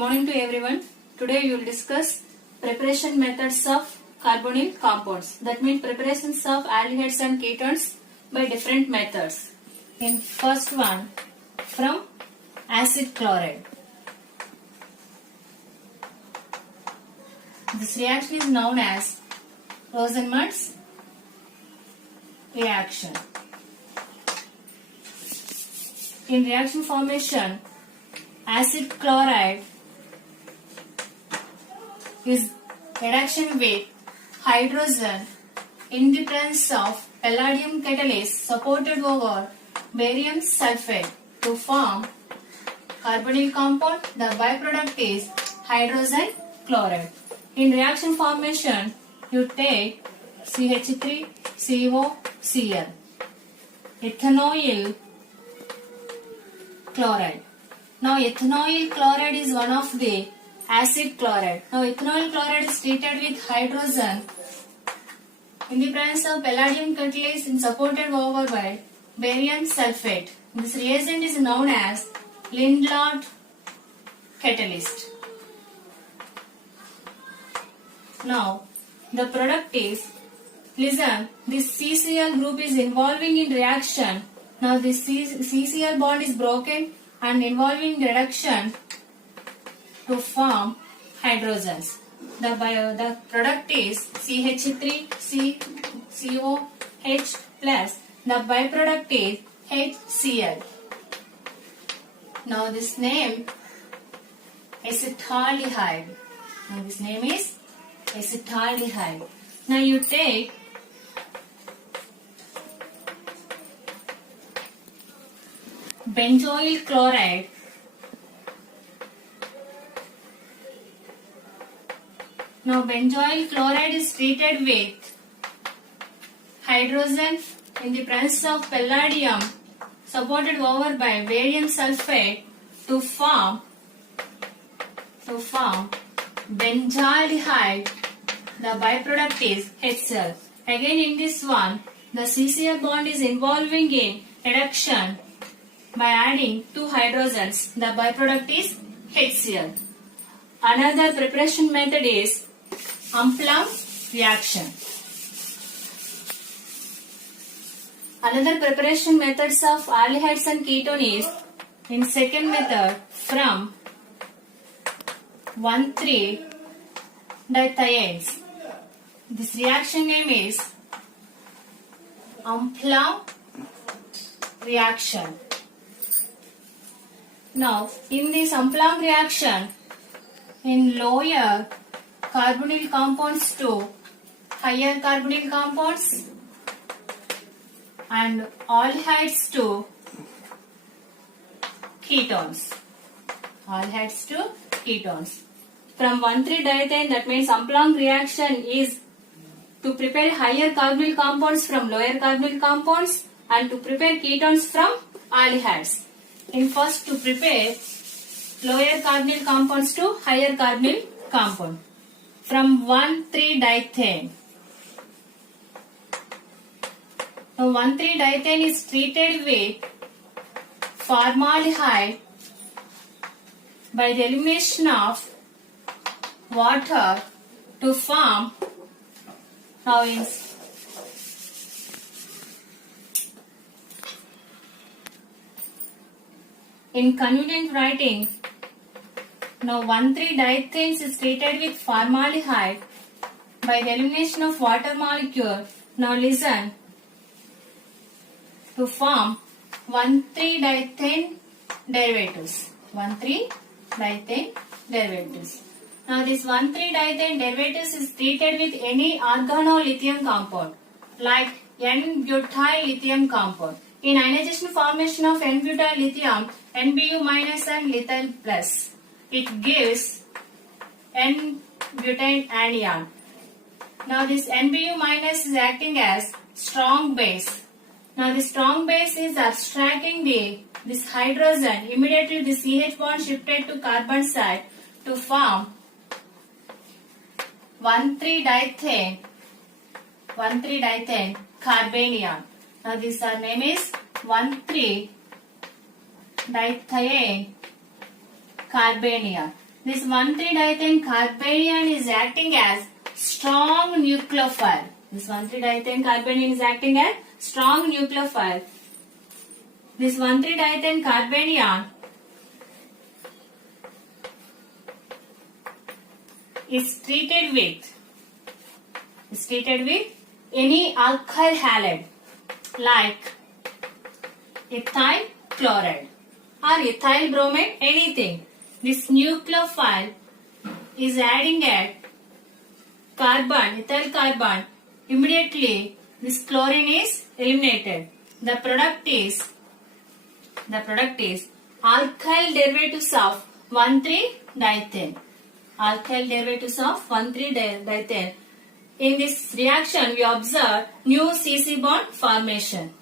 morning to everyone. Today we will discuss preparation methods of carbonyl compounds. That means preparations of aldehydes and ketones by different methods. In first one, from acid chloride. This reaction is known as Rosenmund's reaction. In reaction formation, acid chloride is reduction with hydrogen in the presence of palladium catalyst supported over barium sulfate to form carbonyl compound. The byproduct is hydrogen chloride. In reaction formation, you take CH3, CO, Cl, ethanoyl chloride. Now ethanoyl chloride is one of the acid chloride. Now ethanoyl chloride is treated with hydrogen in the presence of palladium catalyst and supported over by barium sulfate. This reagent is known as Lindblad catalyst. Now the product is, listen, this CCl group is involving in reaction. Now this CCl bond is broken and involving reduction to form hydrogens. The product is CH3COH plus the byproduct is HCl. Now this name acetaldehyde. Now this name is acetaldehyde. Now you take benzoyl chloride. Now benzoyl chloride is treated with hydrogen in the presence of palladium supported over by barium sulfate to form benzaldehyde. The byproduct is HCl. Again in this one, the CCl bond is involving in reduction by adding two hydrogens. The byproduct is HCl. Another preparation method is Umplum reaction. Another preparation methods of aldehydes and ketone is, in second method, from 1,3-dithiones. This reaction name is Umplum reaction. Now, in this Umplum reaction, in lower carbonyl compounds to higher carbonyl compounds and aldehydes to ketones. Aldehydes to ketones. From 1,3-diethane, that means Umplum reaction is to prepare higher carbonyl compounds from lower carbonyl compounds and to prepare ketones from aldehydes. In first, to prepare lower carbonyl compounds to higher carbonyl compound. From 1,3-diethane. Now 1,3-diethane is treated with formaldehyde by the elimination of water to form, now in convenient writing, now 1,3-diethanes is treated with formaldehyde by the elimination of water molecule. Now listen, to form 1,3-diethane derivatives. 1,3-diethane derivatives. Now this 1,3-diethane derivatives is treated with any organolithium compound like N-butyl lithium compound. In ionization formation of N-butyl lithium, NBU minus and lithyl plus, it gives N-butane anion. Now this NBU minus is acting as strong base. Now the strong base is abstracting this hydrogen. Immediately the CH bond shifted to carbon side to form 1,3-diethane carbanion. Now this name is 1,3-diethiene carbanion. This 1,3-diethane carbanion is acting as strong nucleophile. This 1,3-diethane carbanion is acting as strong nucleophile. This 1,3-diethane carbanion is treated with any alkyl halide like ethyl chloride or ethyl bromide, anything. This nucleophile is adding at ethyl carbon. Immediately this chlorine is eliminated. The product is alkyl derivatives of 1,3-diethane. Alkyl derivatives of 1,3-diethane. In this reaction, we observe new CC bond formation.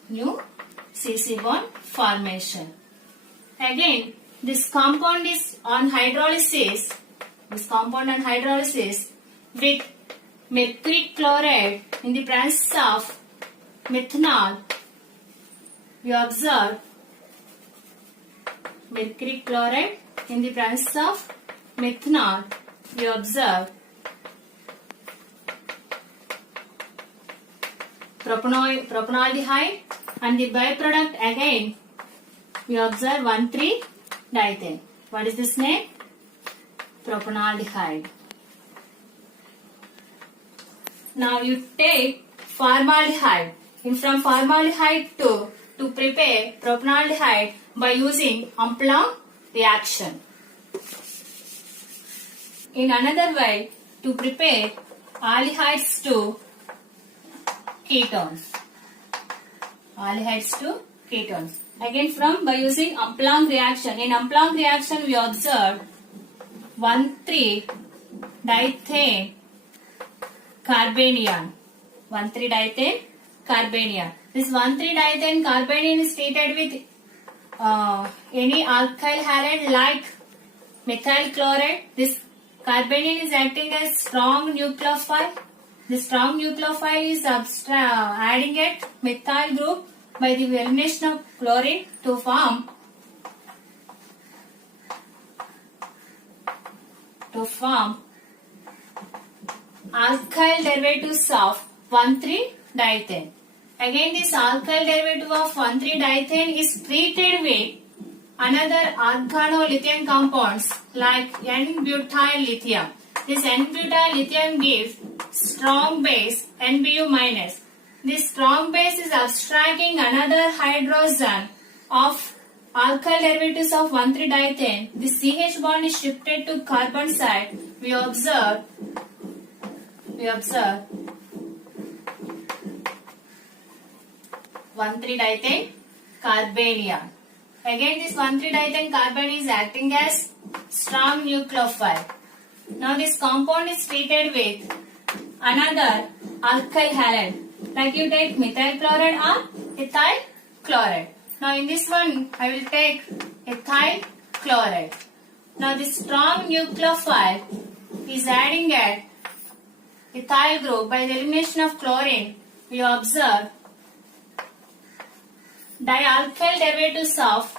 Again, this compound is on hydrolysis. With mercury chloride in the presence of methanol. We observe mercury chloride in the presence of methanol. We observe propanaldehyde, and the byproduct again we observe 1,3-diethane. What is this name? Propanaldehyde. Now you take formaldehyde. From formaldehyde to prepare propanaldehyde by using Amplan reaction. In another way, to prepare aldehydes to ketones. Again by using Amplan reaction. In Amplan reaction we observed 1,3-diethane carbanion. 1,3-diethane carbanion. This 1,3-diethane carbanion is treated with any alkyl halide like methyl chloride. This carbanion is acting as strong nucleophile. The strong nucleophile is adding at methyl group by the elimination of chlorine to form alkyl derivatives of 1,3-diethane. Again, this alkyl derivative of 1,3-diethane is treated with another organolithium compounds like N-butyl lithium. This N-butyl lithium gives strong base NBU-. This strong base is abstracting another hydrogen of alkyl derivatives of 1,3-diethane. The CH bond is shifted to carbon side. We observe 1,3-diethane carbanion. Again, this 1,3-diethane carbanion is acting as strong nucleophile. Now this compound is treated with another alkyl halide. Like you take methyl chloride or ethyl chloride. Now in this one I will take ethyl chloride. Now this strong nucleophile is adding at ethyl group by the elimination of chlorine. We observe dialkyl derivatives of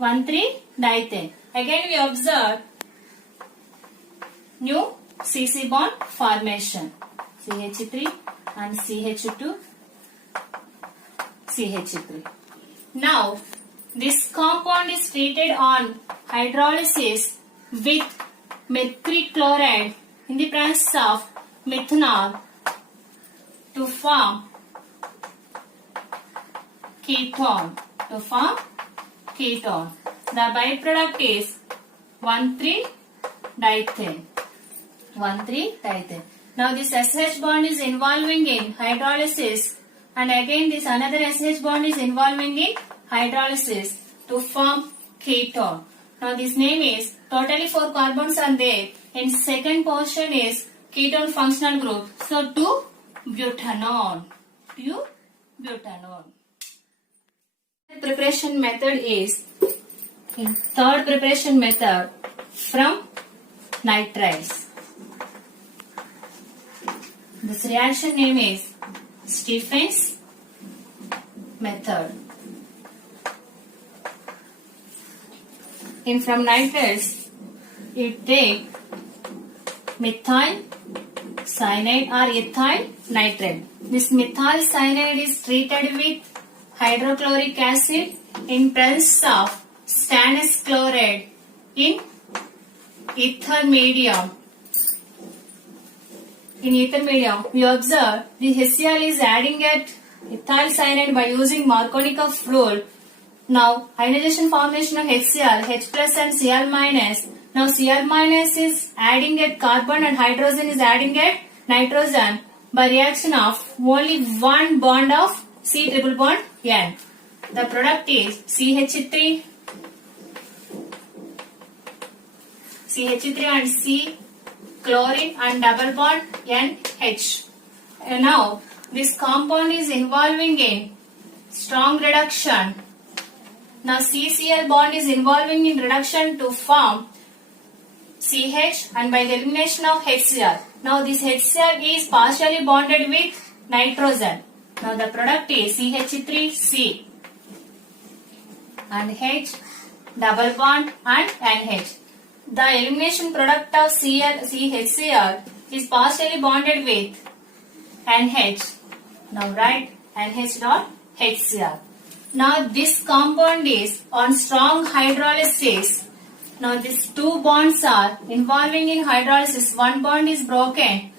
1,3-diethane. Again we observe new CC bond formation. CH3 and CH2, CH3. Now this compound is treated on hydrolysis with mercury chloride in the presence of methanol to form ketone. The byproduct is 1,3-diethane. Now this SH bond is involving in hydrolysis, and again this another SH bond is involving in hydrolysis to form ketone. Now this name is totally 4 carbons are there, and second portion is ketone functional group. So 2-butanone. Preparation method is third preparation method from nitrides. This reaction name is Stephen's method. In from nitrates, you take methyl cyanide or ethyl nitrate. This methyl cyanide is treated with hydrochloric acid in presence of stannous chloride in ether medium. In ether medium, we observe the HCl is adding at ethyl cyanide by using Markovnikov rule. Now, ionization formation of HCl, H plus and Cl minus. Now, Cl minus is adding at carbon and hydrogen is adding at nitrogen by reaction of only one bond of C triple bond N. The product is CH3 and C, chlorine and double bond NH. And now, this compound is involving in strong reduction. Now, CCl bond is involving in reduction to form CH and by the elimination of HCl. Now, this HCl is partially bonded with nitrogen. Now, the product is CH3C and H, double bond and NH. The elimination product of CHCl is partially bonded with NH. Now, write NH dot HCl. Now, this compound is on strong hydrolysis. Now, these two bonds are involving in hydrolysis. One bond is broken.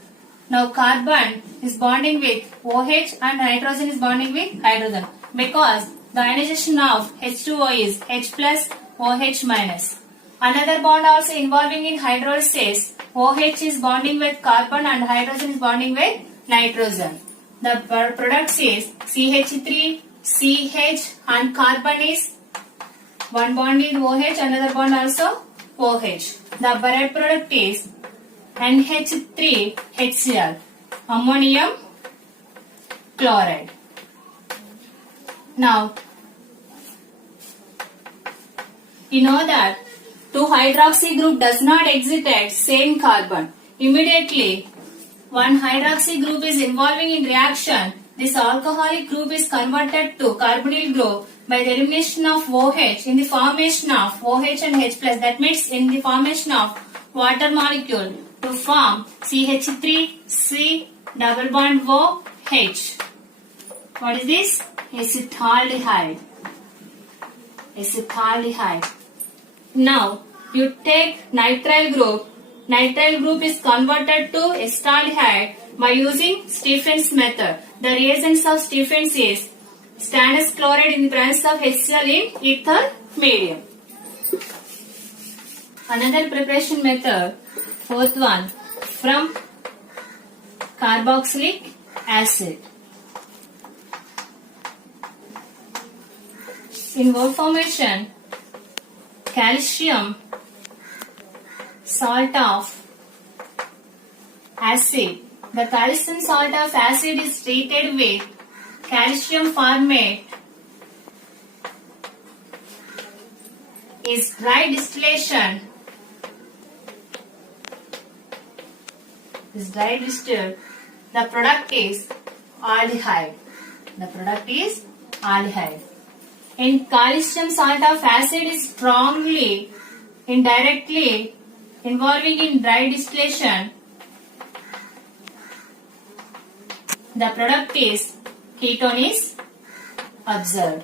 Now, carbon is bonding with OH and nitrogen is bonding with hydrogen because the ionization of H2O is H plus OH minus. Another bond also involving in hydrolysis. OH is bonding with carbon and hydrogen is bonding with nitrogen. The product is CH3, CH and carbon is one bond is OH, another bond also OH. The byproduct is NH3HCl, ammonium chloride. Now, you know that 2-hydroxy group does not excitate same carbon. Immediately, one hydroxy group is involving in reaction. This alcoholic group is converted to carbonyl group by the elimination of OH in the formation of OH and H+. That means in the formation of water molecule to form CH3C double bond OH. What is this? Acetaldehyde. Acetaldehyde. Now, you take nitrile group. Nitrile group is converted to acetaldehyde by using Stefan's method. The reagents of Stefan's is stannous chloride in the presence of HCl in ether medium. Another preparation method, fourth one, from carboxylic acid. In word formation, calcium salt of acid. The calcium salt of acid is treated with calcium formate is dry distillation. Is dry distilled. The product is aldehyde. The product is aldehyde. In calcium salt of acid is strongly indirectly involving in dry distillation. The product is ketone is observed.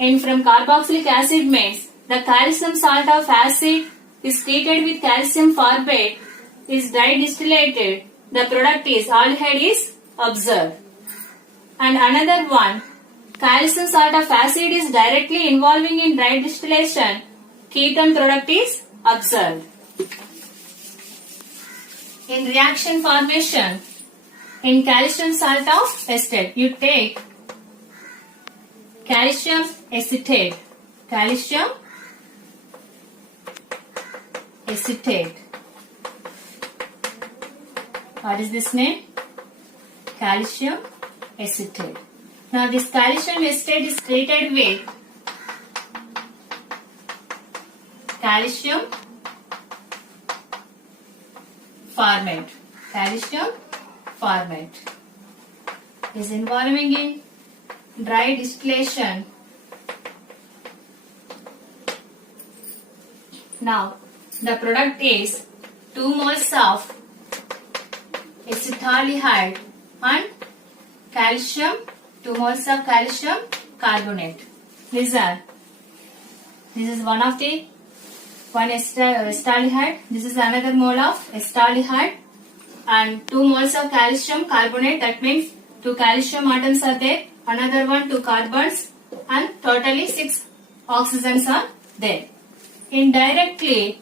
And from carboxylic acid means the calcium salt of acid is treated with calcium formate is dry distillated. The product is aldehyde is observed. And another one, calcium salt of acid is directly involving in dry distillation. Ketone product is observed. In reaction formation, in calcium salt of acetate, you take calcium acetate. Calcium acetate. What is this name? Calcium acetate. Now this calcium acetate is treated with calcium formate. Calcium formate is involving in dry distillation. Now, the product is 2 moles of acetaldehyde and calcium, 2 moles of calcium carbonate. This is one acetaldehyde. This is another mole of acetaldehyde and 2 moles of calcium carbonate. That means 2 calcium atoms are there, another 2 carbons, and totally 6 oxygens are there. Indirectly,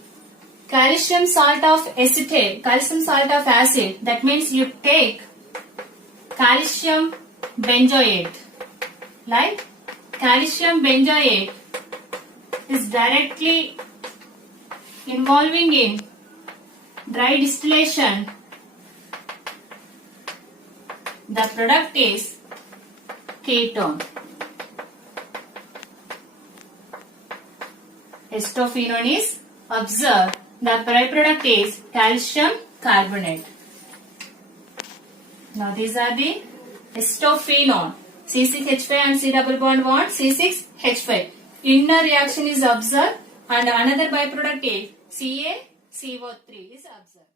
calcium salt of acetate, calcium salt of acid, that means you take calcium benzoate, like calcium benzoate is directly involving in dry distillation. The product is ketone. Acetophenone is observed. The byproduct is calcium carbonate. Now these are the acetophenone. C6H5 and C double bond C6H5. Inner reaction is observed and another byproduct is CaCO3 is observed.